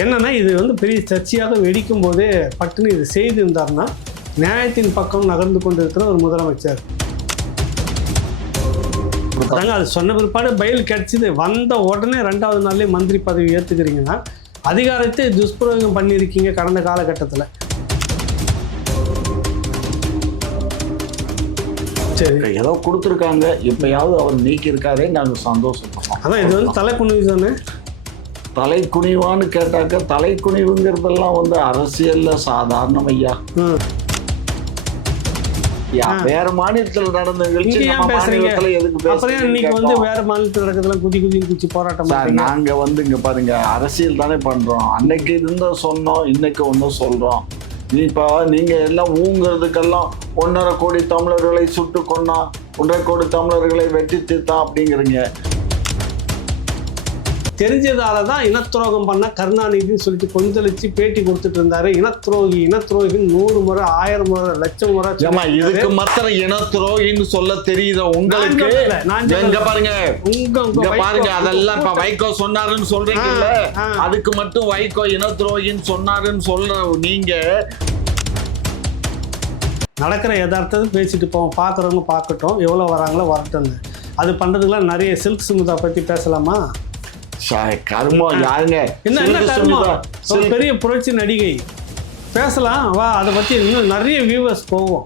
என்னன்னா இது வந்து பெரிய சர்ச்சையாக வெடிக்கும் போதே பட்டுன்னு இது செய்திருந்தாருன்னா நியாயத்தின் பக்கம் நகர்ந்து கொண்டிருக்கிற ஒரு முதலமைச்சர். அதாங்க அது சொன்ன பிற்பாடு பயில் கிடைச்சிது. வந்த உடனே ரெண்டாவது நாள்லயே மந்திரி பதவி ஏற்றுக்கிறீங்கன்னா அதிகாரத்தை துஷ்பிரயோகம் பண்ணியிருக்கீங்க கடந்த காலகட்டத்தில். சரி. ஏதோ கொடுத்துருக்காங்க. இப்பயாவது அவர் நீக்கி இருக்காரே நாங்க சந்தோஷப்படுறோம். அதான் இது வந்து தலைக்குனிவு தானே? தலை குனிவான்னு கேட்டாக்க தலை குனிவுங்கிறதெல்லாம் வந்து அரசியல்ல சாதாரணம் ஐயா வேற மாநிலத்துல நடந்த நிகழ்ச்சி? மாநிலத்துல எதுக்கு இன்னைக்கு வந்து வேற மாநிலத்தில் நடக்கிறதுலாம் குதி குதி குச்சி போராட்டம் சார்? நாங்க வந்து இங்க பாருங்க அரசியல் தானே பண்றோம். அன்னைக்கு இருந்த சொன்னோம் இன்னைக்கு ஒன்றும் சொல்றோம். இப்போ நீங்க எல்லாம் ஊங்குறதுக்கெல்லாம் ஒன்றரை கோடி தமிழர்களை சுட்டு கொன்னா ஒன்றரை கோடி தமிழர்களை வெட்டி தீர்த்தான் அப்படிங்கிறீங்க. தெரிஞ்சதால தான் இனத்துரோகம் பண்ண கருணாநிதினு சொல்லிட்டு கொந்தளிச்சு பேட்டி கொடுத்துட்டு இருந்தாரு இனத்துரோகி இனத்துரோகி நூறு முறை ஆயிரம் முறை லட்சம் முறை இதுக்கு. மாத்திரம் இனத்துரோகின்னு சொல்ல தெரியுத உங்களுக்கு எங்க. பாருங்க உங்க பாருங்க அதெல்லாம் இப்ப. வைகோ சொன்னாருன்னு சொல்றீங்கல்ல. அதுக்கு மட்டும் வைகோ இனத்துரோகின்னு சொன்னாருன்னு சொல்ற நீங்க நடக்கிற யதார்த்தத்தை பேசிட்டு போவோம் பார்க்குறவங்க பார்க்கட்டும் எவ்வளோ வராங்களோ வரட்டும்னு அது பண்ணுறதுக்குலாம் நிறைய சில்க் சுமிதா பற்றி பேசலாமா கர்மம் யாருங்க? என்ன என்ன கர்மம்? பெரிய புரட்சி நடிகை. பேசலாம் வா அதை பற்றி இன்னும் நிறைய வியூவர்ஸ் போவோம்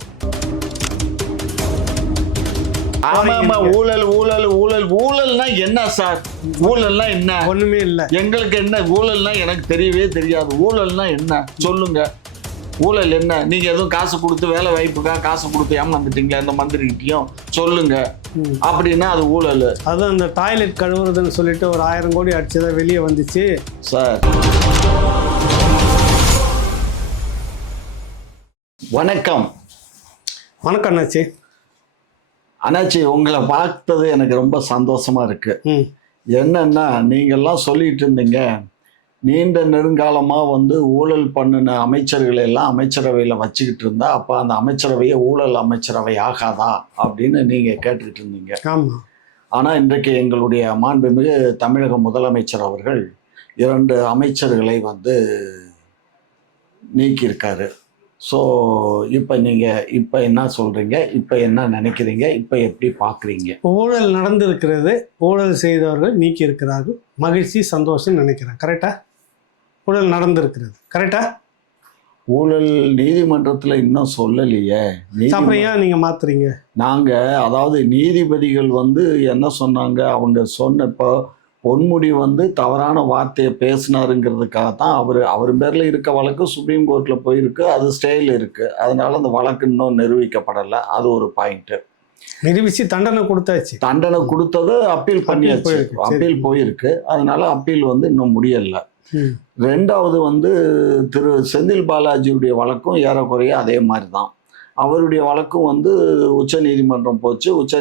ஆமா ஆமா ஊழல் ஊழல் ஊழல். ஊழல்னா என்ன சார்? ஊழல்னா என்ன? ஒன்றுமே இல்லை. எங்களுக்கு என்ன ஊழல்னா எனக்கு தெரியவே தெரியாது. ஊழல்னா என்ன? சொல்லுங்க. ஊழல் என்ன? நீங்க எதுவும் காசு கொடுத்து வேலை வாய்ப்புக்காக காசு கொடுத்து ஏமாந்துட்டீங்களா? இந்த மந்திரிகிட்டயும் சொல்லுங்க. அப்படின்னா அது ஊழல். அதுவும் அந்த டாய்லெட் கழுவுறதுன்னு சொல்லிட்டு ஒரு ஆயிரம் கோடி அடிச்சதா வெளியே வந்துச்சு. சார். வணக்கம். வணக்கம் அண்ணாச்சி. அண்ணாச்சி உங்களை பார்த்தது எனக்கு ரொம்ப சந்தோஷமா இருக்கு. என்னன்னா நீங்கெல்லாம் சொல்லிட்டு இருந்தீங்க. நீண்ட நெடுங்காலமா வந்து ஊழல் பண்ணின அமைச்சர்களை எல்லாம் அமைச்சரவையில் வச்சுக்கிட்டு இருந்தா அப்போ அந்த அமைச்சரவையை ஊழல் அமைச்சரவை ஆகாதா அப்படின்னு நீங்க கேட்டுக்கிட்டு இருந்தீங்க. ஆமாம் ஆனா இன்றைக்கு எங்களுடைய மாண்புமிகு தமிழக முதலமைச்சர் அவர்கள் இரண்டு அமைச்சர்களை வந்து நீக்கியிருக்காரு. ஸோ இப்போ நீங்கள் இப்போ என்ன சொல்கிறீங்க இப்போ என்ன நினைக்கிறீங்க? இப்போ எப்படி பார்க்குறீங்க ஊழல் நடந்திருக்கிறது ஊழல் செய்தவர்கள் நீக்கி இருக்கிறார்கள் மகிழ்ச்சி சந்தோஷம் நினைக்கிறேன். கரெக்டா ஊழல் நடந்திருக்கிறது. கரெக்டா ஊழல் நீதிமன்றத்தில் இன்னும் சொல்லலையே. அப்புறம் ஏன் நீங்கள் மாத்துறீங்க. நாங்கள் அதாவது நீதிபதிகள் வந்து என்ன சொன்னாங்க? அவங்க சொன்ன இப்போ பொன்முடி வந்து தவறான வார்த்தையை பேசினாருங்கிறதுக்காக தான் அவர் அவர் பேரில் இருக்க வழக்கு சுப்ரீம் கோர்ட்டில் போயிருக்கு. அது ஸ்டேயில் இருக்குது அதனால அந்த வழக்கு இன்னும் நிரூபிக்கப்படலை. அது ஒரு பாயிண்ட்டு நிரூபிச்சு தண்டனை கொடுத்தாச்சு. தண்டனை கொடுத்தது அப்பீல் பண்ணியாச்சு. அப்பீல் போயிருக்கு. அதனால அப்பீல் வந்து இன்னும் முடியல. ரெண்டாவது வந்து திரு செந்தில் பாலாஜியுடைய வழக்கும் ஏறக்குறைய அதே மாதிரி தான் அவருடைய வழக்கும் வந்து உச்ச நீதிமன்றம் போச்சு. உச்ச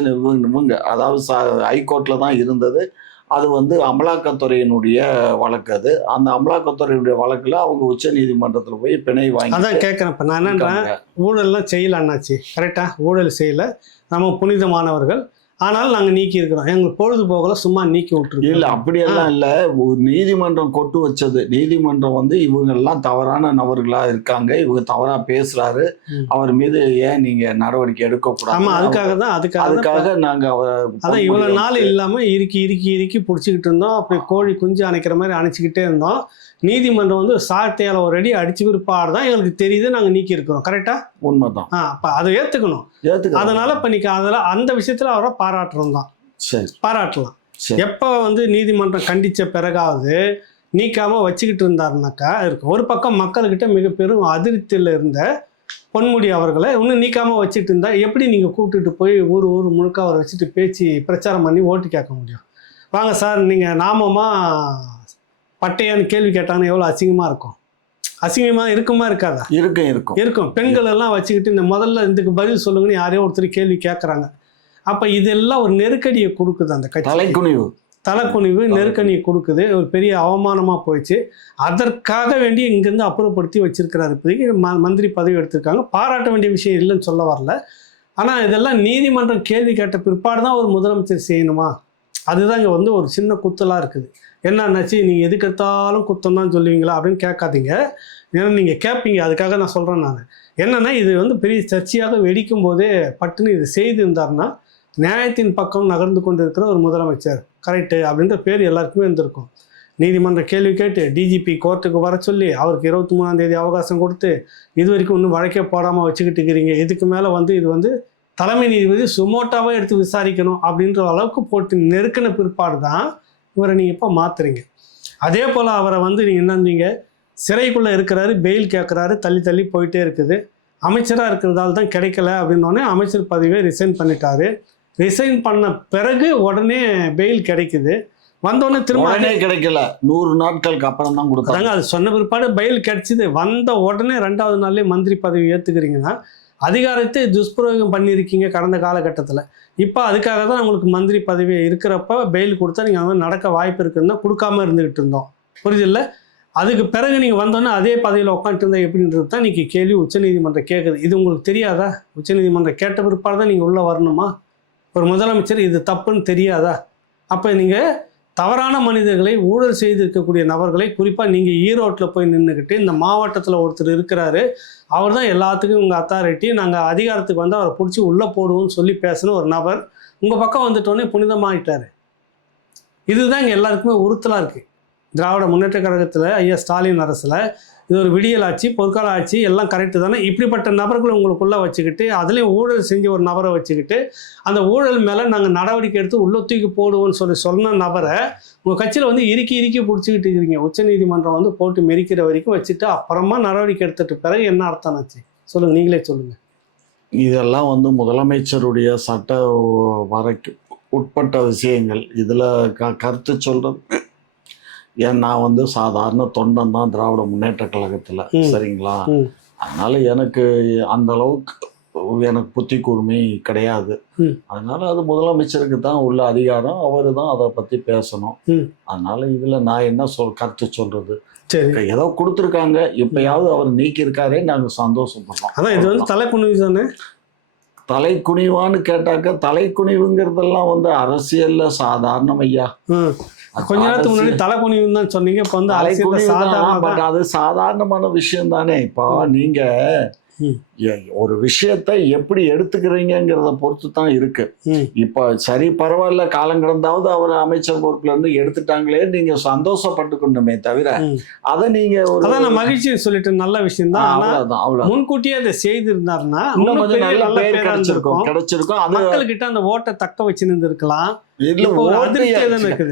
இவங்க அதாவது ஹைகோர்ட்டில் தான் இருந்தது. அது வந்து அமலாக்கத்துறையினுடைய வழக்கு அது. அந்த அமலாக்கத்துறையினுடைய வழக்கில் அவங்க உச்ச நீதிமன்றத்தில் போய் பிணை வாங்கி அதான் கேட்குறேன் இப்போ நான் என்னன்றேன் ஊழல்லாம் செய்யல அண்ணாச்சி. கரெக்டா ஊழல் செய்யல. நம்ம புனிதமானவர்கள். ஆனால் நாங்கள் நீக்கி இருக்கிறோம். எங்களுக்கு பொழுதுபோகல சும்மா நீக்கி இல்ல விட்டுருக்கோம் அப்படியெல்லாம் இல்ல. ஒரு நீதிமன்றம் கொட்டு வச்சது. நீதிமன்றம் வந்து இவங்க எல்லாம் தவறான நபர்களா இருக்காங்க. இவங்க தவறா பேசுறாரு. ம். அவர் மீது ஏன் நீங்க நடவடிக்கை எடுக்க ஆமா கூடாது அதுக்காக தான் அதுக்காக அதுக்காக நாங்க அவரை அதான் இவ்வளவு நாள் இல்லாம இறுக்கி இறுக்கி இறுக்கி பிடிச்சிக்கிட்டு இருந்தோம். அப்படி கோழி குஞ்சு அணைக்கிற மாதிரி அணைச்சிக்கிட்டே இருந்தோம். நீதிமன்றம் வந்து சாட்டையால ஒரு அடி அடிச்சு பிற்பாடு தான் எங்களுக்கு தெரியுது நாங்க நீக்கி இருக்கிறோம் கரெக்டா உண்மைதான். ஆ அப்ப அதை ஏத்துக்கணும். ஏத்துக்க அதனால நீங்க அதெல்லாம் அந்த விஷயத்துல அவரை பாராட்டுறோம் தான். சரி. பாராட்டலாம். எப்போ வந்து நீதிமன்றம் கண்டிச்ச பிறகாவது நீக்காம வச்சுக்கிட்டு இருந்தாருனாக்கா இருக்கு ஒரு பக்கம் மக்கள்கிட்ட மிக பெரும் அதிருப்தியில் இருந்த பொன்முடி அவர்களை இன்னும் நீக்காம வச்சுட்டு இருந்தா எப்படி நீங்க கூப்பிட்டுட்டு போய் ஊர் ஊர் முழுக்க அவரை வச்சுட்டு பேச்சு பிரச்சாரம் பண்ணி ஓட்டு கேட்க முடியும்? வாங்க சார் நீங்க நாமமா பட்டையான்னு கேள்வி கேட்டாங்கன்னா எவ்வளோ அசிங்கமா இருக்கும்? அசிங்கமா இருக்குமா இருக்காதா? இருக்கும் இருக்கும் இருக்கும். பெண்கள் எல்லாம் வச்சுக்கிட்டு இந்த முதல்ல இதுக்கு பதில் சொல்லுங்கன்னு யாரையோ ஒருத்தர் கேள்வி கேட்குறாங்க அப்ப இதெல்லாம் ஒரு நெருக்கடியை கொடுக்குது அந்த கட்சி. தலைக்குனிவு. தலைக்குனிவு நெருக்கடியை கொடுக்குது. ஒரு பெரிய அவமானமாக போயிடுச்சு. அதற்காக வேண்டி இங்கேருந்து அப்புறப்படுத்தி வச்சிருக்கிறாரு. இப்போதைக்கு ம மந்திரி பதவி எடுத்திருக்காங்க. பாராட்ட வேண்டிய விஷயம் இல்லைன்னு சொல்ல வரல. ஆனால் இதெல்லாம் நீதிமன்றம் கேள்வி கேட்ட பிற்பாடு தான் ஒரு முதலமைச்சர் செய்யணுமா? அதுதான் இங்கே வந்து ஒரு சின்ன குத்தலாக இருக்குது. என்னன்னாச்சு நீங்கள் எதுக்கெடுத்தாலும் குத்தம் தான் சொல்லுவீங்களா அப்படின்னு கேட்காதீங்க. ஏன்னா நீங்கள் கேட்பீங்க. அதுக்காக நான் சொல்கிறேன் நான். என்னன்னா இது வந்து பெரிய சர்ச்சையாக வெடிக்கும் போதே பட்டுன்னு இது செய்திருந்தாருன்னா நியாயத்தின் பக்கம் நகர்ந்து கொண்டு இருக்கிற ஒரு முதலமைச்சர். கரெக்டு அப்படின்ற பேர் எல்லாருக்குமே இருந்திருக்கும். நீதிமன்ற கேள்வி கேட்டு டிஜிபி கோர்ட்டுக்கு வர சொல்லி அவருக்கு இருபத்தி மூணாம் தேதி அவகாசம் கொடுத்து இது வரைக்கும் இன்னும் வழக்கே போடாமல் வச்சுக்கிட்டு இருக்கிறீங்க. இதுக்கு மேலே வந்து இது வந்து தலைமை நீதிபதி சுமோட்டாவே எடுத்து விசாரிக்கணும் அப்படின்ற அளவுக்கு போட்டு நெருக்கின பிற்பாடு தான் இவரை நீங்கள் இப்போ மாத்துறீங்க? அதே போல் அவரை வந்து நீங்கள் என்னந்தீங்க சிறைக்குள்ளே இருக்கிறாரு பெயில் கேட்குறாரு தள்ளி தள்ளி போயிட்டே இருக்குது. அமைச்சராக இருக்கிறதால தான் கிடைக்கல அப்படின்னோடனே அமைச்சர் பதவியை ரிசைன் பண்ணிட்டாரு. ரிசைன் பண்ண பிறகு உடனே பெயில் கிடைக்குது. வந்தோடனே திரும்ப உடனே கிடைக்கல. நூறு நாட்களுக்கு அப்புறம் தான் கொடுத்தாங்க. அதாங்க அது சொன்ன பிற்பாடு பெயில் கிடைச்சிது. வந்த உடனே ரெண்டாவது நாள்லேயே மந்திரி பதவி ஏற்றுக்கிறீங்கன்னா அதிகாரத்தை துஷ்பிரயோகம் பண்ணியிருக்கீங்க கடந்த காலகட்டத்தில். இப்போ அதுக்காக தான் உங்களுக்கு மந்திரி பதவி இருக்கிறப்ப பெயில் கொடுத்தா நீங்கள் வந்து நடக்க வாய்ப்பு இருக்குன்னா கொடுக்காம இருந்துகிட்டு இருந்தோம். புரியுதில்ல? அதுக்கு பிறகு நீங்கள் வந்தோன்னே அதே பதவியில் உட்காந்துட்டு இருந்தா எப்படின்றது தான் இன்றைக்கி கேள்வி உச்சநீதிமன்றம் கேட்குது இது உங்களுக்கு தெரியாதா? உச்சநீதிமன்றம் கேட்ட பிற்பாடு தான் நீங்கள் உள்ளே வரணுமா? ஒரு முதலமைச்சர் இது தப்புன்னு தெரியாதா? அப்போ நீங்கள் தவறான மனிதர்களை ஊழல் செய்திருக்கக்கூடிய நபர்களை குறிப்பாக நீங்கள் ஈரோட்டில் போய் நின்றுக்கிட்டு இந்த மாவட்டத்தில் ஒருத்தர் இருக்கிறாரு அவர் தான் எல்லாத்துக்கும் உங்கள் அத்தாரிட்டி நாங்கள் அதிகாரத்துக்கு வந்து அவரை பிடிச்சி உள்ளே போடுவோம்னு சொல்லி பேசின ஒரு நபர் உங்கள் பக்கம் வந்துட்டோன்னே புனிதமாகிட்டார் இதுதான் இங்கே எல்லாருக்குமே உறுத்தலாக இருக்குது திராவிட முன்னேற்ற கழகத்தில் ஐயா ஸ்டாலின் அரசில் இது ஒரு விடியல் ஆட்சி பொற்கால ஆட்சி எல்லாம் கரெக்டு தானே. இப்படிப்பட்ட நபர்களை உங்களுக்குள்ளே வச்சுக்கிட்டு அதுலேயும் ஊழல் செஞ்ச ஒரு நபரை வச்சுக்கிட்டு அந்த ஊழல் மேலே நாங்கள் நடவடிக்கை எடுத்து உள்ள தூக்கி போடுவோம்னு சொல்லி சொன்ன நபரை உங்கள் கட்சியில் வந்து இறுக்கி இறுக்கி பிடிச்சிக்கிட்டு இருக்கிறீங்க. உச்சநீதிமன்றம் வந்து போட்டு மெரிக்கிற வரைக்கும் வச்சுட்டு அப்புறமா நடவடிக்கை எடுத்துட்டு பிறகு என்ன அர்த்தம் ஆச்சு? சொல்லுங்கள் நீங்களே சொல்லுங்கள் இதெல்லாம் வந்து முதலமைச்சருடைய சட்ட வரைக்கும் உட்பட்ட விஷயங்கள். இதில் க கருத்து சொல்கிறது ஏன் நான் வந்து சாதாரண தொண்டன் தான் திராவிட முன்னேற்ற கழகத்தில். சரிங்களா. அதனால எனக்கு அந்த அளவுக்கு எனக்கு புத்தி கூர்மை கிடையாது. அதனால அது முதலமைச்சருக்கு தான் உள்ள அதிகாரம் அவர் தான் அதை பற்றி பேசணும். அதனால இதில் நான் என்ன சொல் கருத்து சொல்றது சரி ஏதோ கொடுத்துருக்காங்க இப்பயாவது அவர் நீக்கியிருக்காரே நாங்கள் சந்தோஷப்படுறோம் அதான் இது வந்து தலைக்குனிவு தானே தலைக்குனிவான்னு கேட்டாக்க தலைக்குனிவுங்கிறதெல்லாம் வந்து அரசியல்ல சாதாரணம் ஐயா. கொஞ்ச நேரத்துக்கு முன்னாடி தலைக்குனிவுன்னு தான் சொன்னீங்க. இப்போ வந்து அரசியல் சாதாரண பட் அது சாதாரணமான விஷயம் தானே. இப்போ நீங்க ஒரு விஷயத்தை எப்படி எடுத்துக்கிறீங்கிறத பொறுத்து தான் இருக்கு. இப்போ சரி பரவாயில்ல காலம் கடந்தாவது அவர் அமைச்சர் பொறுப்புல இருந்து எடுத்துட்டாங்களே நீங்க சந்தோஷப்பட்டுக்கணுமே தவிர. அதை நீங்க ஒரு சொல்லிட்டு நல்ல விஷயம் தான். அவ்வளவுதான் அவ்வளவு முன்கூட்டியே அதை செய்திருந்தாருன்னா கொஞ்சம் நல்ல பேர் கிடைச்சிருக்கும் கிடைச்சிருக்கும். அது மக்கள்கிட்ட அந்த ஓட்டை தக்க வச்சு இருந்திருக்கலாம் ஒரு ஓட்டு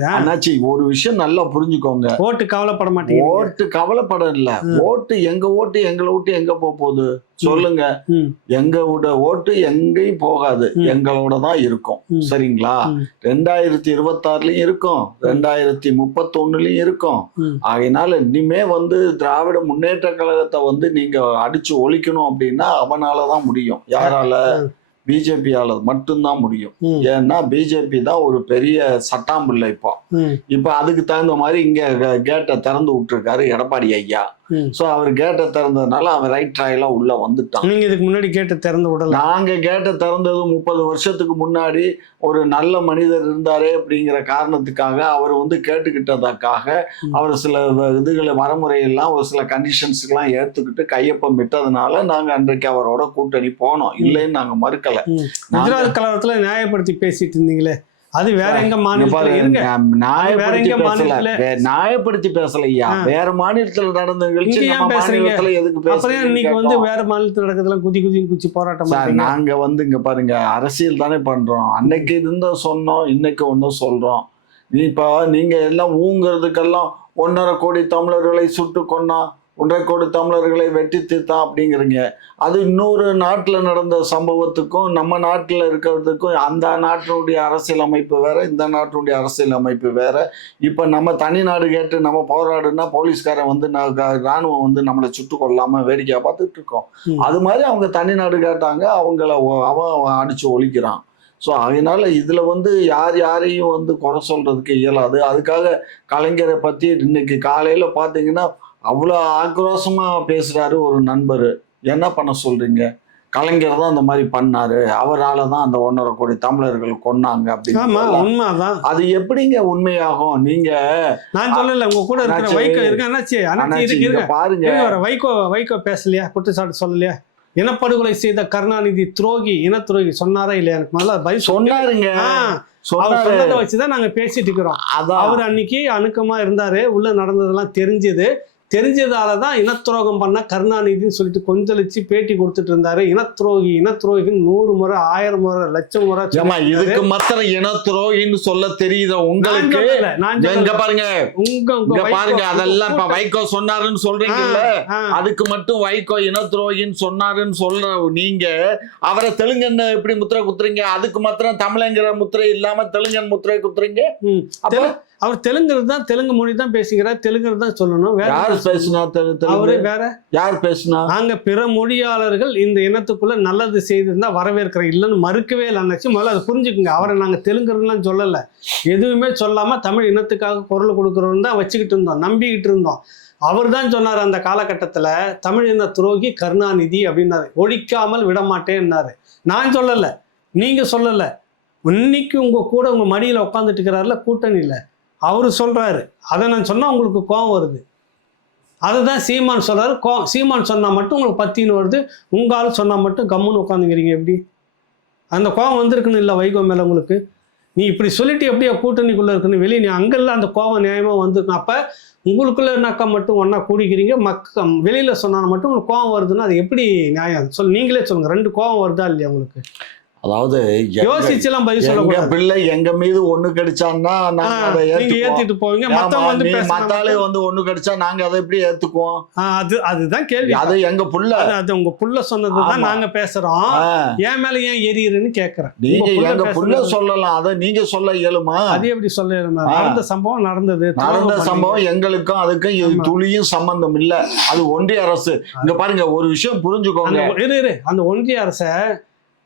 அண்ணாச்சி விஷயம் நல்லா புரிஞ்சுக்கோங்க. ஓட்டு கவலைப்பட மாட்டேங்குது ஓட்டு கவலைப்பட இல்ல. ஓட்டு எங்க ஓட்டு எங்களை விட்டு எங்க போக போகுது? சொல்லுங்க. ம். எங்க விட ஓட்டு எங்கேயும் போகாது. எங்களோட தான் இருக்கும். சரிங்களா. ரெண்டாயிரத்தி இருபத்தாறுலயும் இருக்கும். ரெண்டாயிரத்தி முப்பத்தொன்னுலயும் இருக்கும். ஆகையினால இனிமே வந்து திராவிட முன்னேற்ற கழகத்தை வந்து நீங்க அடிச்சு ஒழிக்கணும் அப்படின்னா அவனாலதான் முடியும். யாரால. பிஜேபியால மட்டும்தான் முடியும். ஏன்னா பிஜேபி தான் ஒரு பெரிய சட்டாம்பிள்ளை இப்போ. இப்ப அதுக்கு தகுந்த மாதிரி இங்க கேட்டை திறந்து விட்டுருக்காரு எடப்பாடி ஐயா சோ அவர் கேட்டை திறந்ததுனால அவன் ரைட் ட்ராயலா உள்ள வந்துட்டான். நீங்க இதுக்கு முன்னாடி கேட்டு திறந்து விடல. நாங்க கேட்டை திறந்தது முப்பது வருஷத்துக்கு முன்னாடி ஒரு நல்ல மனிதர் இருந்தாரே அப்படிங்கிற காரணத்துக்காக அவர் வந்து கேட்டுக்கிட்டதற்காக. அவர் சில இதுகளை வரமுறையெல்லாம் ஒரு சில கண்டிஷன்ஸ்க்கெல்லாம் ஏத்துக்கிட்டு கையொப்பம் விட்டதுனால நாங்க அன்றைக்கு அவரோட கூட்டணி போனோம். இல்லைன்னு நாங்க மறுக்கல. குஜராத் கலவரத்துல நியாயப்படுத்தி பேசிட்டு இருந்தீங்களே. அது வேற எங்க மாநிலத்துல நியாயப்படுத்தி பேசல ஆ. வேற மாநிலத்துல நடந்த நிகழ்ச்சி? மாநிலத்துல எதுக்கு அப்புறம் இன்னைக்கு வந்து. வேற மாநிலத்தில் நடக்கிறதுலாம் குதி குதின்னு குச்சி போராட்டம்? நாங்க வந்து இங்க பாருங்க அரசியல் தானே பண்றோம் அன்னைக்கு இருந்த சொன்னோம் இன்னைக்கு ஒன்றும் சொல்றோம் இப்போ நீங்க எல்லாம் ஊங்குறதுக்கெல்லாம் ஒன்றரை கோடி தமிழர்களை சுட்டு கொன்னோம் ஒன்றரை கோடி தமிழர்களை வெட்டி தீர்த்தான் அப்படிங்கிறீங்க. அது இன்னொரு நாட்டில் நடந்த சம்பவத்துக்கும் நம்ம நாட்டில் இருக்கிறதுக்கும் அந்த நாட்டினுடைய அரசியல் அமைப்பு வேற இந்த நாட்டினுடைய அரசியல் அமைப்பு வேற. இப்போ நம்ம தனி நாடு கேட்டு நம்ம போராடுனா போலீஸ்காரன் வந்து ந- க- ராணுவம் வந்து நம்மளை சுட்டு கொள்ளாம வேடிக்கையா பார்த்துட்டு இருக்கோம். அது மாதிரி அவங்க தனி நாடு கேட்டாங்க அவங்கள அவன் அடிச்சு ஒழிக்கிறான். ஸோ அதனால இதுல வந்து யார் யாரையும் வந்து குறை சொல்றதுக்கு இயலாது. அதுக்காக கலைஞரை பத்தி இன்னைக்கு காலையில பாத்தீங்கன்னா அவ்வளோ ஆக்ரோஷமா பேசுறாரு ஒரு நண்பர். என்ன பண்ண சொல்றீங்க? கலைஞர் தான் அந்த மாதிரி பண்ணாரு. அவரால தான் அந்த ஒன்றரை கோடி தமிழர்கள் கொன்னாங்க ஆமா அப்படின்னு உண்மைதான். அது எப்படிங்க உண்மையாகும்? நீங்க நான் சொல்லல உங்க கூட இருக்கிற. வைகோ இருக்கு அண்ணாச்சி அண்ணாச்சி அண்ணாச்சி, இருக்கு இங்க இருங்க பாருங்க வைகோ வைகோ பேசலையா? குற்றச்சாட்டு சொல்லலையா? இனப்படுகொலை செய்த கருணாநிதி துரோகி இன துரோகி சொன்னாரா இல்லையா? எனக்கு முதல்ல பதில். சொன்னாருங்க. அவர் சொன்னதை வச்சுதான் நாங்க பேசிட்டு இருக்கிறோம். அவர் அன்னைக்கு அணுக்கமா இருந்தாரு. உள்ள நடந்ததெல்லாம் தெரிஞ்சது. தெரிஞ்சதால தான் இனத்துரோகம் பண்ண கருணாநிதின்னு சொல்லிட்டு கொந்தளிச்சு பேட்டி கொடுத்துட்டு இருந்தாரு இனத்துரோகி இனத்துரோகின்னு நூறு முறை ஆயிரம் முறை லட்சம் முறை இதுக்கு இருந்தாரு. மாத்திரம் இன துரோகின்னு சொல்ல தெரியுத உங்களுக்கு சொல்லல. பாருங்க உங்க பாருங்க அதெல்லாம் இப்ப. வைகோ சொன்னாருன்னு சொல்றீங்கல்ல அதுக்கு மட்டும் வைகோ இன துரோகின்னு சொன்னாருன்னு சொல்ற நீங்க அவரை தெலுங்கன்னு எப்படி முத்திரை குத்துறீங்க அதுக்கு மாத்திரம் தமிழங்கிற முத்திரை இல்லாம தெலுங்கன் முத்திரை குத்துறீங்க. அப்ப அவர் தெலுங்கு தான் தெலுங்கு மொழி தான் பேசுகிறார் தெலுங்கு தான் சொல்லணும். வேற யார் என்ன? பேசுனா தெலு- தெலுங்கு? அவரு வேற. யார் பேசுனா? நாங்க பிற மொழியாளர்கள் இந்த இனத்துக்குள்ள நல்லது செய்திருந்தா வரவேற்கிற இல்லைன்னு மறுக்கவே இல்லை அண்ணாச்சி. முதல்ல அதை புரிஞ்சுக்குங்க. அவரை நாங்க தெலுங்குலாம் சொல்லல. எதுவுமே சொல்லாம தமிழ் இனத்துக்காக குரல் கொடுக்குறோம் தான் வச்சுக்கிட்டு இருந்தோம் நம்பிக்கிட்டு இருந்தோம். அவர் தான் சொன்னார் அந்த காலகட்டத்துல தமிழ் இன துரோகி கருணாநிதி அப்படின்னாரு. ஒழிக்காமல் விட மாட்டேன்னாரு நான் சொல்லல. நீங்க சொல்லல. இன்னைக்கு உங்க கூட உங்க மடியில உட்காந்துட்டு இருக்கிறாருல கூட்டணியில. அவரு சொல்கிறாரு அதை நான் சொன்னால் உங்களுக்கு கோவம் வருது. அதுதான் சீமான் சொல்கிறாரு கோ சீமான் சொன்னால் மட்டும் உங்களுக்கு பத்தின்னு வருது. உங்களால் சொன்னால் மட்டும் கம்முன்னு உட்காந்துக்கிறீங்க எப்படி? அந்த கோவம் வந்திருக்குன்னு இல்லை வைகோ மேலே உங்களுக்கு? நீ இப்படி சொல்லிட்டு எப்படியா கூட்டணிக்குள்ளே இருக்குன்னு வெளியே நீ அங்கெல்லாம் அந்த கோவம் நியாயமாக வந்திருக்கும் அப்போ உங்களுக்குள்ள என்னக்கா மட்டும் ஒன்றா கூடிக்கிறீங்க. மக்க வெளியில் சொன்னால் மட்டும் உங்களுக்கு கோவம் வருதுன்னா அது எப்படி நியாயம்? சொல் நீங்களே சொல்லுங்கள் ரெண்டு கோவம் வருதா இல்லையா உங்களுக்கு? அதாவது எங்க- யோசிச்செல்லாம் பதில் சொல்லக்கூடாது பிள்ளை எங்க மீது ஒண்ணு கிடைச்சான்னா நாங்க அதை ஏத்திட்டு போவீங்க. மத்தவங்க வந்து மட்டும்- வந்து ஒண்ணு கிடைச்சா நாங்க அதை எப்படி ஏத்துக்குவோம்? அது அதுதான் கேள்வி. அது எங்க புள்ள. அது- உங்க புள்ள சொன்னதுதான். நாங்க பேசுறோம். என் மேல ஏன் எரியுதுன்னு கேக்குறேன். நீங்க எங்க புள்ள சொல்லலாம். அதை நீங்க சொல்ல இயலுமா? அது எப்படி சொல்ல இயலுமா? நடந்த சம்பவம் நடந்தது. நடந்த. சம்பவம் எங்களுக்கும் அதுக்கும். துளியும் சம்பந்தம் இல்ல. அது ஒன்றிய அரசு. இங்க பாருங்க ஒரு விஷயம் புரிஞ்சுக்கோங்க. இரு. அந்த ஒன்றிய அரச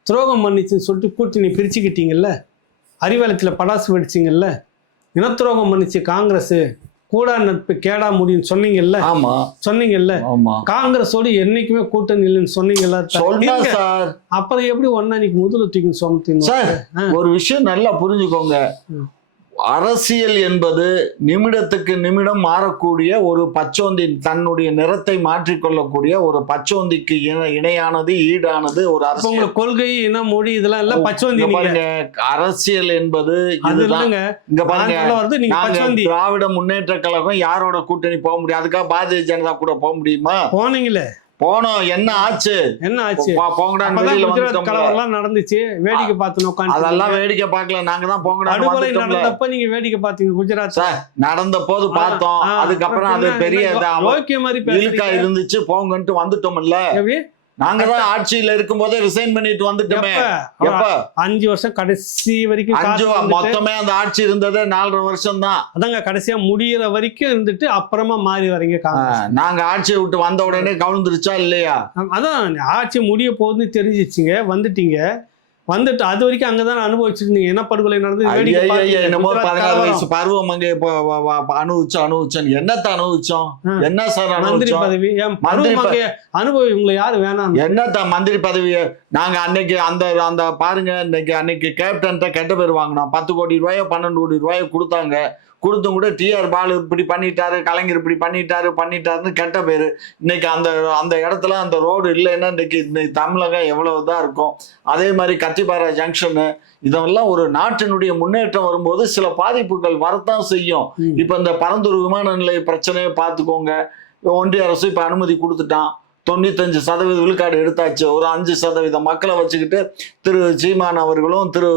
துரோகம் பண்ணிச்சுன்னு சொல்லிட்டு கூட்டணி பிரிச்சுக்கிட்டீங்கல்ல? அறிவாலயத்துல படாசு வெடிச்சிங்கல்ல? இனத்துரோகம் பண்ணிச்சு காங்கிரஸ். கூடா நட்பு கேடா முடியும்னு சொன்னீங்கல்ல? ஆமா. சொன்னீங்கல்ல? காங்கிரஸோடு என்னைக்குமே கூட்டணி இல்லைன்னு சொன்னீங்கல்ல? அப்புறம் எப்படி ஒன்னா இன்னைக்கு முதல்ல தூக்கி சுமத்தினோம் சார் ஒரு விஷயம் நல்லா புரிஞ்சுக்கோங்க. அரசியல் என்பது நிமிடத்துக்கு நிமிடம் மாறக்கூடிய ஒரு பச்சோந்தி தன்னுடைய நிறத்தை மாற்றிக்கொள்ளக்கூடிய ஒரு பச்சோந்திக்கு இணை- இணையானது ஈடானது ஒரு உங்களுக்கு கொள்கை இன மொழி இதெல்லாம் இல்ல பச்சோந்தி பாருங்க அரசியல் என்பது இங்க பாருங்க திராவிட முன்னேற்ற கழகம் யாரோட கூட்டணி போக முடியும்? அதுக்காக பாரதிய ஜனதா கூட போக முடியுமா? போனீங்களே. போனோம் என்ன ஆச்சு? என்ன ஆச்சு? போங்கடான்னு கலவரம்லாம் நடந்துச்சு. வேடிக்கை பார்த்து அதெல்லாம் உட்காந்து வேடிக்கை பார்க்கல. நாங்க தான் படுகொலை வந்துட்டோம்ல. நடந்தப்ப நீங்க வேடிக்கை பார்த்தீங்க குஜராத்? சார் நடந்த போது பார்த்தோம். அதுக்கப்புறம் அது பெரிய மாதிரி இருந்துச்சு. போங்கன்ட்டு வந்துட்டோம்ல? நாங்க தான் ஆட்சியில இருக்கும் போதே ரிசைன் பண்ணிட்டு வந்துட்டோமே. அஞ்சு வருஷம் கடைசி வரைக்கும் மொத்தமே அந்த ஆட்சி இருந்ததே நாலரை வருஷம் தான் அதாங்க கடைசியா முடியிற வரைக்கும் இருந்துட்டு அப்புறமா மாறி வரீங்க நாங்க ஆட்சியை விட்டு வந்த உடனே கவுந்துருச்சா இல்லையா? அதான் ஆட்சி முடிய போகுதுன்னு தெரிஞ்சிச்சுங்க வந்துட்டீங்க. வந்துட்டு அது வரைக்கும் அங்கதான் அனுபவிச்சிருந்தீங்க என்ன படுகொலை பார்த்தீங்க. என்னமோ பதினாறு. வயசு பருவம் அங்கே அனுபவிச்சோம் அனுபவிச்சோம். என்னத்த அனுபவிச்சோம். என்ன சார் மந்திரி பதவி. மந்திரி அங்கே அனுபவி உங்களை யாரு வேணாம்? என்னத்த மந்திரி பதவியை நாங்க அன்னைக்கு அந்த அந்த பாருங்க இன்னைக்கு அன்னைக்கு கேப்டன்ட்ட கெட்ட பேர் வாங்கினோம். பத்து கோடி ரூபாயோ பன்னெண்டு கோடி ரூபாயோ கொடுத்தாங்க. கொடுத்தும் கூட டிஆர் பாலு இப்படி பண்ணிட்டாரு கலைஞர் இப்படி பண்ணிட்டாரு பண்ணிட்டாருன்னு கெட்ட பேர். இன்னைக்கு அந்த அந்த இடத்துல அந்த ரோடு இல்லைன்னா இன்னைக்கு இன்னைக்கு தமிழகம் எவ்வளவு தான் இருக்கும். அதே மாதிரி கத்திப்பாறை ஜங்ஷனு இதெல்லாம் ஒரு நாட்டினுடைய முன்னேற்றம் வரும்போது சில பாதிப்புகள் வரத்தான் செய்யும். இப்ப இந்த பரந்தூர் விமான நிலைய பிரச்சனையை பார்த்துக்கோங்க. ஒன்றிய அரசு இப்ப அனுமதி கொடுத்துட்டான். தொண்ணூத்தஞ்சு சதவீத விழுக்காடு எடுத்தாச்சு. ஒரு அஞ்சு சதவீத மக்களை வச்சுக்கிட்டு திரு சீமான் அவர்களும் திரு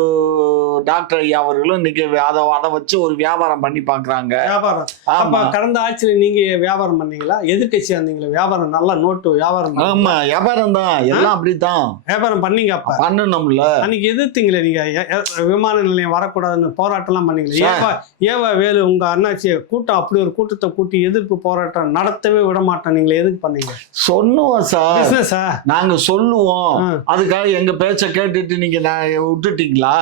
டாக்டர் ஐயா அவர்களும் இன்னைக்கு அதை அதை வச்சு ஒரு வியாபாரம் பண்ணி பாக்குறாங்க வியாபாரம். அப்ப ஆமா. கடந்த ஆட்சியில நீங்க வியாபாரம் பண்ணீங்களா? எதிர்க்கட்சியா இருந்தீங்களா? வியாபாரம் நல்லா நோட்டு வியாபாரம்? ஆமா வியாபாரம் தான். எல்லாம் அப்படித்தான். வியாபாரம் பண்ணீங்க அப்ப? பண்ணணும்ல. அன்னைக்கு எதிர்த்தீங்களே நீங்க? விமான நிலையம் வரக்கூடாதுன்னு போராட்டம் எல்லாம் பண்ணீங்களே. ஏவா ஏவா வேலு உங்க அண்ணாச்சி கூட்டம் அப்படி ஒரு கூட்டத்தை கூட்டி எதிர்ப்பு போராட்டம் நடத்தவே விட மாட்டேன். நீங்களே எதுக்கு பண்ணீங்க? சொன்னோம் பண்ணுவோம் சார். நாங்க சொல்லுவோம். அதுக்காக எங்க பேச்ச கேட்டுட்டு நீங்க விட்டுட்டீங்களா.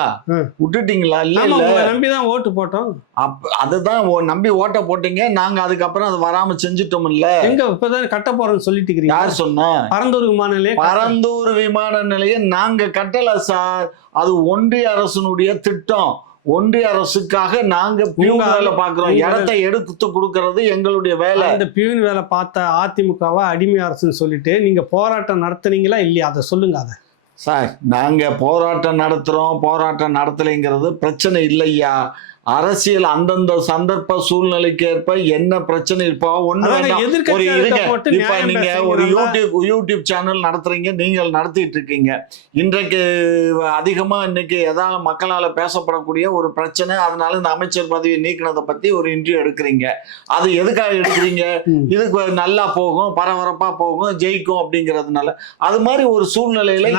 விட்டுட்டீங்களா? இல்ல இல்ல. நம்பி தான் ஓட்டு போட்டோம். அப்ப அதுதான் நம்பி ஓட்ட போட்டீங்க. நாங்க அதுக்கப்புறம் அது வராம செஞ்சுட்டோம் இல்ல எங்க இப்பதான் கட்ட போறேன்னு சொல்லிட்டு இருக்கிறீங்க யார் சொன்னா? பரந்தூர் விமான நிலையம் பரந்தூர் விமான நிலையம் நாங்க கட்டல சார். அது ஒன்றிய அரசனுடைய திட்டம். ஒன்றிய அரசுக்காக நாங்க பியூன் வேலை பாக்குறோம் இடத்தை எடுத்து கொடுக்கறது எங்களுடைய வேலை. அந்த பியூன் வேலை பார்த்த அதிமுகவா அடிமை அரசுன்னு சொல்லிட்டு நீங்க போராட்டம் நடத்துனீங்களா இல்லையா? அதை சொல்லுங்க அதை. சார் நாங்க போராட்டம் நடத்துறோம். போராட்டம் நடத்தலைங்கிறது பிரச்சனை இல்லையா? அரசியல் அந்தந்த சந்தர்ப்ப சூழ்நிலைக்கு ஏற்ப என்ன பிரச்சனை ஒண்ணு அதாங்க வேண்டாம். ஒரு இருங்க. இப்ப நீங்க ஒரு யூடியூப் யூடியூப் சேனல் நடத்துறீங்க நீங்கள் நடத்திட்டு இருக்கீங்க. இன்றைக்கு அதிகமா இன்னைக்கு எதாவது மக்களால பேசப்படக்கூடிய ஒரு பிரச்சனை அதனால இந்த அமைச்சர் பதவியை நீக்கினதை பத்தி ஒரு இன்டர்வியூ எடுக்கிறீங்க. அது எதுக்காக எடுக்கிறீங்க. இதுக்கு நல்லா போகும் பரபரப்பா போகும் ஜெயிக்கும் அப்படிங்கறதுனால. அது மாதிரி ஒரு சூழ்நிலையில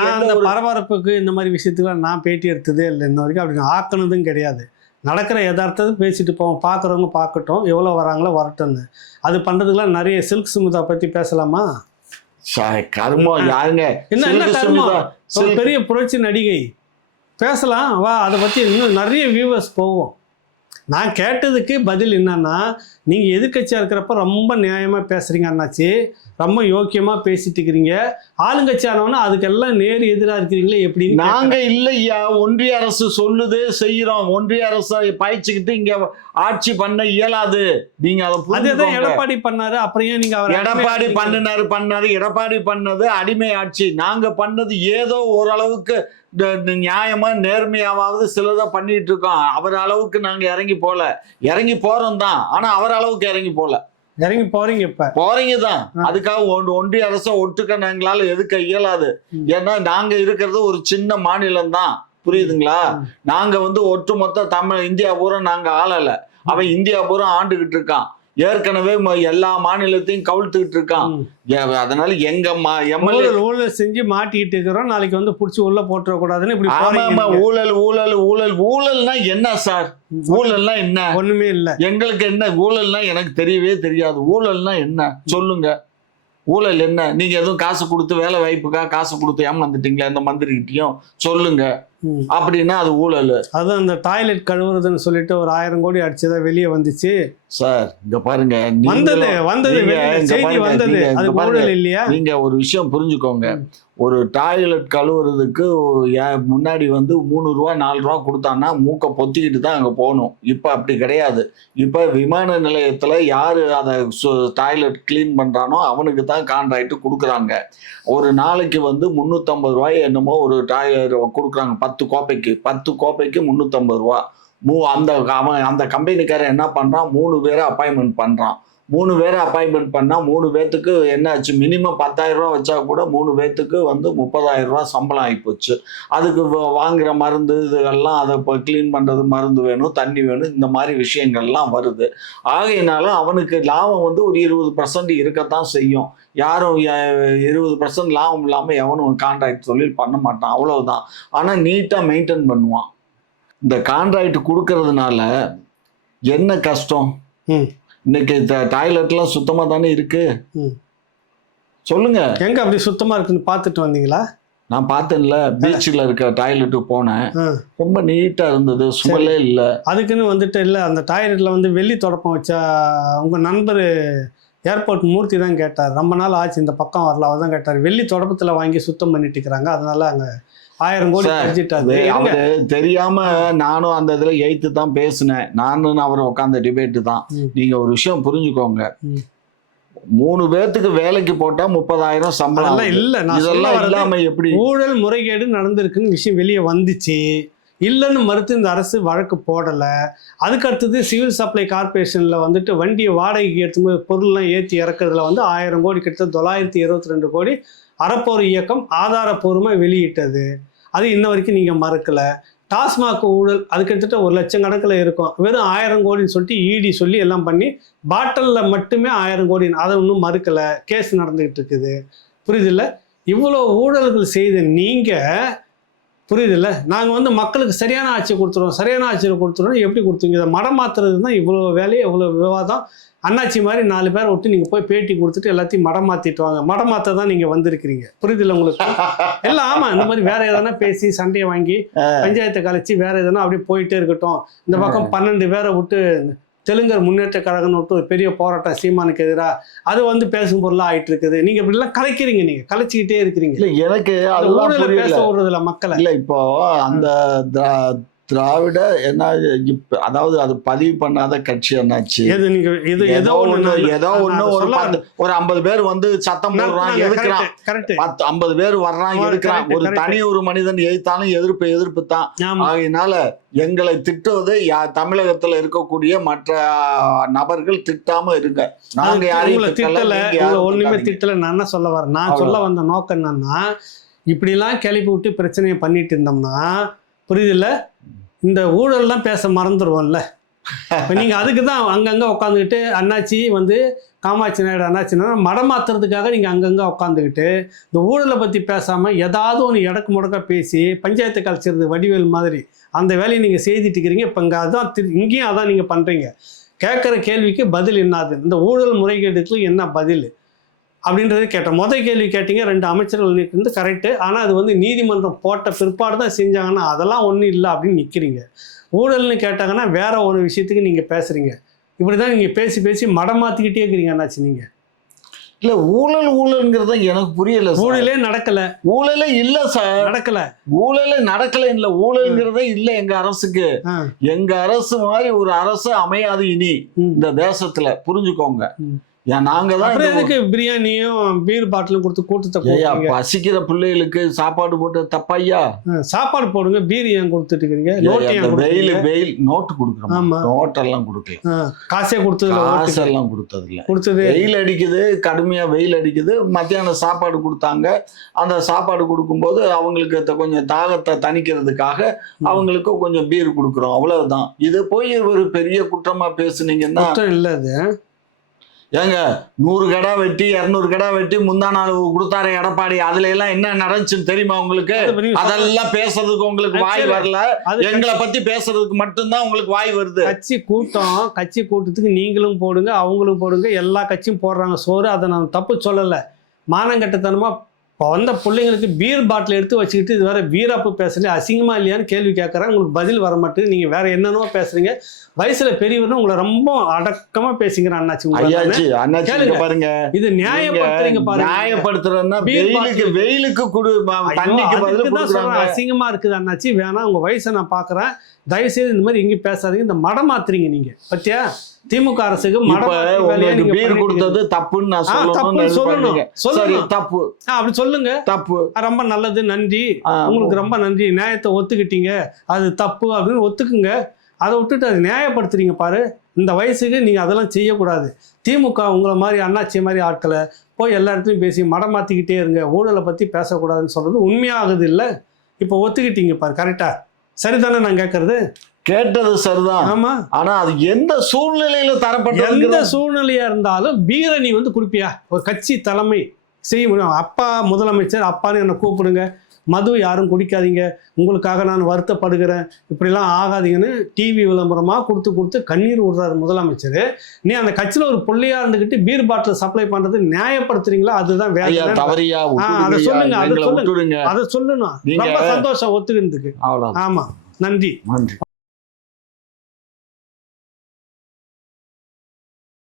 பரபரப்புக்கு இந்த மாதிரி விஷயத்துக்குலாம் நான் பேட்டி எடுத்ததே இல்லை. இன்ன வரைக்கும் அப்படி ஆக்கினதும் கிடையாது. நடக்கிற யதார்த்தத்தை பேசிட்டு போவோம். பார்க்குறவங்க பார்க்கட்டும். எவ்வளோ வராங்களோ வரட்டும்னு. அது பண்ணுறதுக்குலாம் நிறைய சில்க் சுமிதா பற்றி பேசலாமா? கர்மம் யாருங்க? என்ன என்ன கர்மம்? பெரிய புரட்சி நடிகை. பேசலாம். வா அதை பற்றி இன்னும் நிறைய வியூவர்ஸ் போவோம். நான் கேட்டதுக்கு பதில் என்னன்னா நீங்கள் எதிர்க்கட்சியாக இருக்கிறப்ப ரொம்ப நியாயமாக பேசுகிறீங்க அண்ணாச்சி. ரொம்ப யோக்கியமாக பேசிட்டு இருக்கிறீங்க. ஆளுங்கட்சி ஆனவொன்னே அதுக்கெல்லாம் நேர் எதிராக இருக்கிறீங்களே எப்படின்னு நாங்க இல்லையா? ஒன்றிய அரசு சொல்லுது செய்யறோம். ஒன்றிய அரசை பாய்ச்சிக்கிட்டு இங்க ஆட்சி பண்ண இயலாது. நீங்க அதை அதேதான். எடப்பாடி பண்ணாரு அப்புறம் ஏன் நீங்க அவர் எடப்பாடி பண்ணினாரு பண்ணாரு. எடப்பாடி பண்ணது அடிமை ஆட்சி. நாங்க பண்ணது ஏதோ ஓரளவுக்கு நியாயமா நேர்மையாவது சிலதை பண்ணிட்டு இருக்கோம். அவர் அளவுக்கு நாங்க இறங்கி போல. இறங்கி போறோம் தான். ஆனா அவர் அளவுக்கு இறங்கி போல. இறங்கி போறீங்க இப்ப. போறீங்க தான். அதுக்காக ஒன்- ஒன்றிய அரசை ஒட்டுக்க எங்களால எதுக்க இயலாது. ஏன்னா நாங்க இருக்கிறது ஒரு சின்ன மாநிலம் தான். புரியுதுங்களா. நாங்க வந்து ஒட்டுமொத்த தமிழ் இந்தியா பூரா நாங்க ஆளல. அவன் இந்தியா பூரா ஆண்டுகிட்டு இருக்கான். ஏற்கனவே எல்லா மாநிலத்தையும் கவிழ்த்துக்கிட்டு இருக்கான். அதனால எங்க எம்எல்ஏ ஊழல் செஞ்சு மாட்டிக்கிட்டு இருக்கிறோம். நாளைக்கு வந்து புடிச்சு உள்ள போட்டுற கூடாதுன்னு இப்படி ஆமா. ஊழல் ஊழல் ஊழல். ஊழல்னா என்ன சார்? ஊழல்னா என்ன? ஒண்ணுமே இல்ல. எங்களுக்கு என்ன? ஊழல்னா எனக்கு தெரியவே தெரியாது. ஊழல்னா என்ன? சொல்லுங்க. ஊழல் என்ன? நீங்க எதுவும் காசு கொடுத்து வேலை வாய்ப்புக்காக காசு கொடுத்து ஏமாந்துட்டீங்களா? இந்த மந்திரிகிட்டயும்? சொல்லுங்க. அப்படின்னா அது ஊழல். அது அந்த டாய்லெட் கழுவுறதுன்னு சொல்லிட்டு ஒரு ஆயிரம் கோடி அடிச்சதா வெளியே வந்துச்சு. சார் இங்க பாருங்க வந்தது வந்தது செய்தி வந்தது. அது. ஊழல் இல்லையா? நீங்க ஒரு விஷயம் புரிஞ்சுக்கோங்க. ஒரு டாய்லெட் கழுவுறதுக்கு முன்னாடி வந்து மூணு ரூபா நாலு ரூபா கொடுத்தான்னா மூக்கை பொத்திக்கிட்டு தான் அங்க போகணும். இப்ப அப்படி கிடையாது. இப்ப விமான நிலையத்துல யாரு அதை டாய்லெட் க்ளீன் பண்றானோ அவனுக்கு தான் கான்ட்ராக்ட் கொடுக்குறாங்க. ஒரு நாளைக்கு வந்து முந்நூற்றம்பது ரூபாய் என்னமோ ஒரு டாய்லெட் கொடுக்குறாங்க. பத்து கோப்பைக்கு பத்து கோப்பைக்கு முந்நூற்றம்பது ரூபா. மூ அந்த அவன் அந்த கம்பெனிக்காரன் என்ன பண்ணுறான் மூணு பேரை அப்பாயின்மெண்ட் பண்ணுறான் மூணு பேரை அப்பாயின்மெண்ட் பண்ணால் மூணு பேர்த்துக்கு என்ன ஆச்சு மினிமம் பத்தாயிரம் ரூபா வச்சா கூட மூணு பேர்த்துக்கு வந்து முப்பதாயிரம் ரூபா சம்பளம் ஆகிப்போச்சு அதுக்கு வ- மருந்து இதுகள்லாம் அதை இப்போ க்ளீன் பண்ணுறது மருந்து வேணும் தண்ணி வேணும் இந்த மாதிரி விஷயங்கள்லாம் வருது. ஆகையினால அவனுக்கு லாபம் வந்து ஒரு இருபது பர்சன்ட் இருக்கத்தான் செய்யும். யாரும் இருபது பர்சன்ட் லாபம் இல்லாமல் எவனும் கான்ட்ராக்ட் தொழில் பண்ண மாட்டான். அவ்வளவுதான். ஆனால் நீட்டாக மெயின்டைன் பண்ணுவான். இந்த கான்ட்ராக்ட் கொடுக்கறதுனால என்ன கஷ்டம்? ம். இன்னைக்கு டாய்லெட்லாம் சுத்தமாக தானே இருக்கு. சொல்லுங்க. எங்க அப்படி சுத்தமா இருக்குன்னு பார்த்துட்டு வந்தீங்களா? நான் பார்த்தேன்ல பீச்சில் இருக்க டாய்லெட்டுக்கு போனேன். ரொம்ப நீட்டா இருந்தது சுமலே இல்லை. அதுக்குன்னு வந்துட்டு இல்லை அந்த டாய்லெட்டில் வந்து வெள்ளி தொடப்பம் வச்சா உங்கள் நண்பர் ஏர்போர்ட் மூர்த்தி தான் கேட்டார். ரொம்ப நாள் ஆச்சு இந்த பக்கம் வரல அவர் தான் கேட்டார். வெள்ளி தொடப்பத்தில் வாங்கி சுத்தம் பண்ணிட்டு இருக்கிறாங்க அதனால அங்கே ஆயிரம் கோடி அவரு தெரியாம நானும் அந்த இதுல எய்த்து தான் பேசினேன். நானும் அவர் உட்காந்த டிபேட்டு தான். நீங்க ஒரு விஷயம் புரிஞ்சுக்கோங்க. மூணு பேர்த்துக்கு வேலைக்கு போட்டா முப்பதாயிரம் சம்பளம். இல்லை நான் சொல்ல இதெல்லாம் இல்லாம எப்படி? ஊழல் முறைகேடு நடந்திருக்குன்னு விஷயம் வெளியே வந்துச்சு. இல்லைன்னு மறுத்து இந்த அரசு வழக்கு போடலை. அதுக்கு அடுத்தது சிவில் சப்ளை கார்பரேஷனில் வந்துட்டு வண்டியை வாடகைக்கு எடுத்தும்போது பொருள்லாம் ஏற்றி இறக்குறதுல வந்து ஆயிரம் கோடி கிட்ட தொள்ளாயிரத்தி இருபத்தி ரெண்டு கோடி அறப்போர் இயக்கம் ஆதாரப்பூர்வமாக வெளியிட்டது. அது இன்ன வரைக்கும் நீங்கள் மறக்கலை. டாஸ்மாக் ஊழல் அது கிட்டத்தட்ட ஒரு லட்சம் கணக்கில் இருக்கும். வெறும் ஆயிரம் கோடின்னு சொல்லிட்டு இடி சொல்லி எல்லாம் பண்ணி பாட்டிலில் மட்டுமே ஆயிரம் கோடி அதை இன்னும் மறுக்கலை. கேஸ் நடந்துக்கிட்டு இருக்குது. புரியுதில்ல இவ்வளோ ஊழல்கள் செய்த நீங்கள் புரியுதுல்ல? நாங்கள் வந்து மக்களுக்கு சரியான ஆட்சி கொடுத்துருவோம் சரியான ஆட்சியை கொடுத்துருவோம் எப்படி கொடுத்தீங்க? இதை மடம் மாத்துறது தான் இவ்வளோ வேலையை இவ்வளோ விவாதம். அண்ணாச்சி மாதிரி நாலு பேரை விட்டு நீங்கள் போய் பேட்டி கொடுத்துட்டு எல்லாத்தையும் மடம் மாற்றிட்டு வாங்க. மடம் மாற்ற தான் நீங்கள் வந்திருக்கிறீங்க. புரியுதுல்ல உங்களுக்கு? எல்லாம் ஆமாம் இந்த மாதிரி வேற எதனா பேசி சண்டையை வாங்கி பஞ்சாயத்தை கலைச்சி வேற எதனா அப்படியே போயிட்டே இருக்கட்டும். இந்த பக்கம் பன்னெண்டு பேரை விட்டு தெலுங்கர் முன்னேற்ற கழகம்னு விட்டு ஒரு பெரிய போராட்டம் சீமானுக்கு எதிராக அது வந்து பேசும் பொருளா ஆயிட்டு இருக்குது நீங்க இப்படிலாம் கலைக்கிறீங்க நீங்க. கலைச்சிக்கிட்டே இருக்கிறீங்க. இல்ல எனக்கு அதுதான் ஊழலை பேச புரியல விடுறதுல மக்களை. இல்ல இப்போ அந்த திராவிட என்ன அதாவது அது பதிவு பண்ணாத கட்சி என்னாச்சு? எது நீங்க இது ஏதோ ஒண்ணு ஏதோ ஒண்ணு ஒரு ஒரு ஐம்பது பேர் வந்து சத்தம் போடுறான் எதுக்குறான் பத்து ஐம்பது பேர் எதுக்குறான்? correct, ஒரு. தனி ஒரு மனிதன் எதிர்த்தாலும் எதிர்ப்பு எதிர்ப்பு தான். ஆகையினால எங்களை திட்டுவது தமிழகத்துல இருக்கக்கூடிய மற்ற நபர்கள் திட்டாம இருங்க. நாங்க யாரையும் திட்டல ஒண்ணுமே. திட்டல நான் என்ன சொல்ல வரேன்? நான் சொல்ல. வந்த நோக்கம் என்னன்னா இப்படிலாம் கிளப்பி விட்டு பிரச்சனையை பண்ணிட்டு இருந்தோம்னா புரியுதுல்ல இந்த ஊழல்லாம் பேச மறந்துடுவோம்ல இப்போ நீங்கள் அதுக்கு தான் அங்கங்கே உட்காந்துக்கிட்டு அண்ணாச்சி வந்து காமாட்சி நாயுடு அண்ணாச்சினா மடமாத்துறதுக்காக மாத்துறதுக்காக நீங்கள் அங்கங்கே உட்காந்துக்கிட்டு இந்த ஊழலை பற்றி பேசாமல் ஏதாவது ஒன்று இடக்கு முடக்க பேசி பஞ்சாயத்து கலைச்சிருது வடிவேல் மாதிரி அந்த வேலையை நீங்கள் செய்துட்டு இருக்கிறீங்க. இப்போ இங்கே அதான் இங்கேயும் அதான் நீங்கள் பண்ணுறீங்க கேட்குற கேள்விக்கு பதில் என்னது இந்த ஊழல் முறைகேடுக்கு என்ன பதில்? அப்படின்றது கேட்டேன். முதல் கேள்வி கேட்டீங்க ரெண்டு அமைச்சர்கள் நிற்கிறது கரெக்டு ஆனால் அது வந்து நீதிமன்றம் போட்ட பிற்பாடு தான் செஞ்சாங்கன்னா அதெல்லாம் ஒன்றும் இல்லை அப்படின்னு நிற்கிறீங்க ஊழல்னு கேட்டாங்கன்னா வேற ஒரு விஷயத்துக்கு நீங்கள் பேசுகிறீங்க இப்படி தான் நீங்கள் பேசி பேசி மடம் மாற்றிக்கிட்டே இருக்கிறீங்க அண்ணாச்சி நீங்கள் இல்ல ஊழல் ஊழல்ங்கிறது எனக்கு புரியல. ஊழலே நடக்கலை. ஊழலே இல்ல சார். நடக்கலை. ஊழலே நடக்கல இல்ல. ஊழல்ங்கிறதே இல்ல எங்க அரசுக்கு. ஆ. எங்க அரசு மாதிரி ஒரு அரசு அமையாது இனி. இந்த தேசத்துல. புரிஞ்சுக்கோங்க. நாங்க தான் எதுக்கு பிரியாணியும் பீர் பாட்டிலும் கொடுத்து கூட்டத்தை ஐயா, பசிக்கிற பிள்ளைகளுக்கு சாப்பாடு போட்டு தப்பையா ஆ, சாப்பாடு போடுங்க பீர் ஏன் கொடுத்துட்டு இருக்கிறீங்க வெயில் வெயில் நோட்டு கொடுக்குறோம். ஆமா. நோட் எல்லாம் கொடுக்கல காசே கொடுத்ததுல காசு ஓட்டுக்கு எல்லாம் கொடுத்தது இல்ல கொடுத்தது வெயில் அடிக்குது கடுமையா வெயில் அடிக்குது. மத்தியானம் சாப்பாடு கொடுத்தாங்க. அந்த சாப்பாடு கொடுக்கும்போது அவங்களுக்கு கொஞ்சம் தாகத்தை தணிக்கிறதுக்காக அவங்களுக்கு கொஞ்சம் பீர் கொடுக்குறோம். அவ்வளவுதான். இது போய் ஒரு பெரிய குற்றமா பேசுனீங்கன்னா குற்றம் இல்லை அது. ஏங்க நூறு கடை வெட்டி இருநூறு கடை வெட்டி முந்தா நாள் கொடுத்தாரு எடப்பாடி. அதுல எல்லாம் என்ன நடந்துச்சுன்னு தெரியுமா உங்களுக்கு? அதெல்லாம் பேசுறதுக்கு உங்களுக்கு வாய். வரல. எங்களை பத்தி பேசுறதுக்கு மட்டும்தான் உங்களுக்கு வாய் வருது. கட்சி கூட்டம் கட்சி கூட்டத்துக்கு நீங்களும் போடுங்க அவங்களும் போடுங்க எல்லா கட்சியும் போடுறாங்க. சோறு அதை நான் தப்பு சொல்லலை. மானங்கட்டத்தனமா இப்போ வந்த பிள்ளைங்களுக்கு பீர் பாட்டில் எடுத்து வச்சுக்கிட்டு இது வேற வீரப்பு பேசுறீங்க அசிங்கமா இல்லையான்னு கேள்வி கேட்குறேன் உங்களுக்கு பதில் வர மாட்டேங்குது. நீங்க வேற என்னென்னவோ பேசுறீங்க. வயசுல பெரியவர்னு உங்களை ரொம்ப அடக்கமா பேசிக்கிறேன் அண்ணாச்சி உங்களை. ஐயாச்சி அண்ணாச்சி. பாருங்க. இது நியாயப்படுத்துறீங்க பாருங்க. நியாயப்படுத்துறதுன்னா பீர் வெயிலுக்கு வெயிலுக்கு குடு ம- ஐயோ, தண்ணிக்கு பதில் அதுக்கு தான் சொல்றேன், கொடுக்குறாங்க. அசிங்கமா இருக்குது அண்ணாச்சி. வேணாம் உங்க வயசை நான் பாக்குறேன். தயவு செய்து இந்த மாதிரி எங்கேயும் பேசாதீங்க. இந்த மடம் மாத்துறீங்க நீங்க. பத்தியா? திமுக அரசுக்கு உங்களுக்கு பீர் கொடுத்தது தப்புன்னு நான் சொல்லணும். சொல்லணும். தப்பு. அப்படி சொல்லுங்க. தப்பு. ரொம்ப நல்லது நன்றி. உங்களுக்கு ரொம்ப நன்றி. நியாயத்தை ஒத்துக்கிட்டீங்க. அது தப்பு அப்படின்னு ஒத்துக்குங்க. அதை விட்டுட்டு அது நியாயப்படுத்துறீங்க பாரு. இந்த வயசுக்கு நீங்க அதெல்லாம் செய்யக்கூடாது. திமுக உங்களை மாதிரி அண்ணாச்சி மாதிரி ஆட்களை போய் எல்லா இடத்துலையும் பேசி மடம் மாத்திக்கிட்டே இருங்க. ஊழலை பத்தி பேசக்கூடாதுன்னு சொல்றது உண்மையாகுது இல்ல? இப்போ ஒத்துக்கிட்டீங்க பாரு கரெக்டா சரிதானே நான் கேட்கறது கேட்டது சரிதான். ஆமா. ஆனா அது எந்த சூழ்நிலையில எந்த தரப்பட்டது சூழ்நிலையா இருந்தாலும் பீரை நீ வந்து குடிப்பியா ஒரு கட்சி தலைமை செய்ய முடியும். அப்பா முதலமைச்சர் அப்பான்னு என்னை கூப்பிடுங்க. மது யாரும் குடிக்காதீங்க. உங்களுக்காக நான் வருத்தப்படுகிறேன். இப்படிலாம் ஆகாதீங்கன்னு டிவி விளம்பரமாக கொடுத்து கொடுத்து கண்ணீர் விடுறாரு முதலமைச்சர். நீ அந்த கட்சியில் ஒரு புள்ளையா இருந்துக்கிட்டு பீர் பாட்டில் சப்ளை பண்ணுறது நியாயப்படுத்துறீங்களா? அதுதான் வேலை தவறியா அதை சொல்லுங்க, அதை சொல்லுங்க. அதை சொல்லணும். ரொம்ப சந்தோஷம் ஒத்துக்கிறதுக்கு. அவ்வளவுதான். ஆமா. நன்றி. நன்றி.